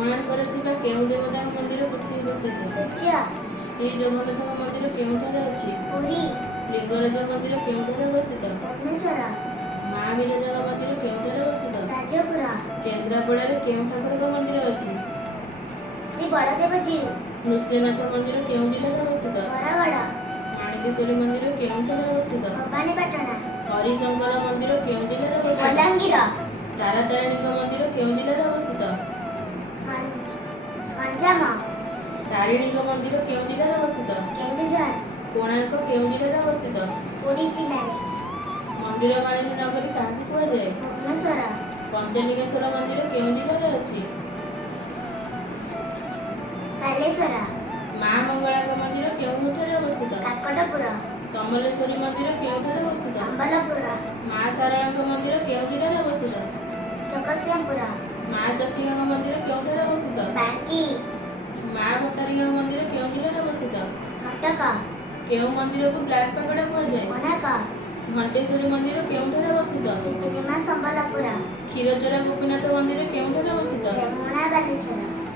କୋଣାର୍କରେ ଥିବା କେଉଁ ଦେବତାଙ୍କ ମନ୍ଦିର ପୃଥିବୀ ପ୍ରସିଦ୍ଧ? ସୂର୍ଯ୍ୟ। ଶ୍ରୀ ଜଗନ୍ନାଥଙ୍କ ମନ୍ଦିର କେଉଁଠାରେ ଅଛି? ପୁରୀ। ଲିଙ୍ଗରାଜ ମନ୍ଦିର କେଉଁଠାରେ ଅବସ୍ଥିତ? ଭୁବନେଶ୍ୱର। ମା ବିରଜାଙ୍କ ମନ୍ଦିର କେଉଁଠାରେ ଅବସ୍ଥିତ? ଯାଜପୁର। କେନ୍ଦ୍ରାପଡ଼ାରେ କେଉଁ ଠାକୁରଙ୍କ ମନ୍ଦିର ଅଛି? ଶ୍ରୀ ବଳଦେବଜୀଉ। ନୃସିଂହନାଥ ମନ୍ଦିର କେଉଁ ଜିଲ୍ଲାରେ ଅବସ୍ଥିତ? ବରଗଡ଼। ମାଣିକେଶ୍ୱରୀ ମନ୍ଦିର କେଉଁଠାରେ ଅବସ୍ଥିତ? ଭବାନୀପାଟଣା। ହରିଶଙ୍କର ମନ୍ଦିର କେଉଁ ଜିଲ୍ଲାରେ ଅବସ୍ଥିତ? ବଲାଙ୍ଗୀର। ତାରାତାରିଣୀଙ୍କ ମନ୍ଦିର କେଉଁ ଜିଲ୍ଲାରେ ଅବସ୍ଥିତ? ଗଞ୍ଜାମ। ତାରିଣୀଙ୍କ ମନ୍ଦିର କେଉଁ ଜିଲ୍ଲାରେ ଅବସ୍ଥିତ? କେନ୍ଦୁଝର। କୋଣାର୍କ କେଉଁ ଜିଲ୍ଲାରେ ଅବସ୍ଥିତ? ପୁରୀ ଜିଲ୍ଲାରେ। ମନ୍ଦିର ମାଳିନୀ ନଗରୀ କାହାକୁ କୁହାଯାଏ? ଭୁବନେଶ୍ୱର। ପଞ୍ଚଲିଙ୍ଗେଶ୍ୱର ମନ୍ଦିର କେଉଁ ଜିଲ୍ଲାରେ ଅଛି? ବାଲେଶ୍ୱର। ମା ମଙ୍ଗଳାଙ୍କ ମନ୍ଦିର କେଉଁଠାରେ ଅବସ୍ଥିତ? କାକଟପୁର। ସମଲେଶ୍ୱରୀ ମନ୍ଦିର କେଉଁଠାରେ ଅବସ୍ଥିତ? ସମ୍ବଲପୁର। ମା ଶାରଳାଙ୍କ ମନ୍ଦିର କେଉଁ ଜିଲ୍ଲାରେ ଅବସ୍ଥିତ? ଜଗତସିଂହପୁର। ମା ଚକ୍ଷିଙ୍କ ମନ୍ଦିର କେଉଁଠାରେ ଅବସ୍ଥିତ? ବାଙ୍କୀ। ମା ଭଟ୍ଟାରୀଙ୍କ ମନ୍ଦିର କେଉଁ ଜିଲ୍ଲାରେ ଅବସ୍ଥିତ? କଟକ। କେଉଁ ମନ୍ଦିରକୁ ବ୍ଲାକ୍ ପାଗୋଡା କୁହାଯାଏ? କୋଣାର୍କ। ଘଣ୍ଟେଶ୍ୱରୀ ମନ୍ଦିର କେଉଁଠାରେ ଅବସ୍ଥିତ? ଚିପିଲିମା ସମ୍ବଲପୁର। କ୍ଷୀରଚୋରା ଗୋପୀନାଥ ମନ୍ଦିର କେଉଁଠାରେ ଅବସ୍ଥିତ? ରେମୁଣା ବାଲେଶ୍ୱର।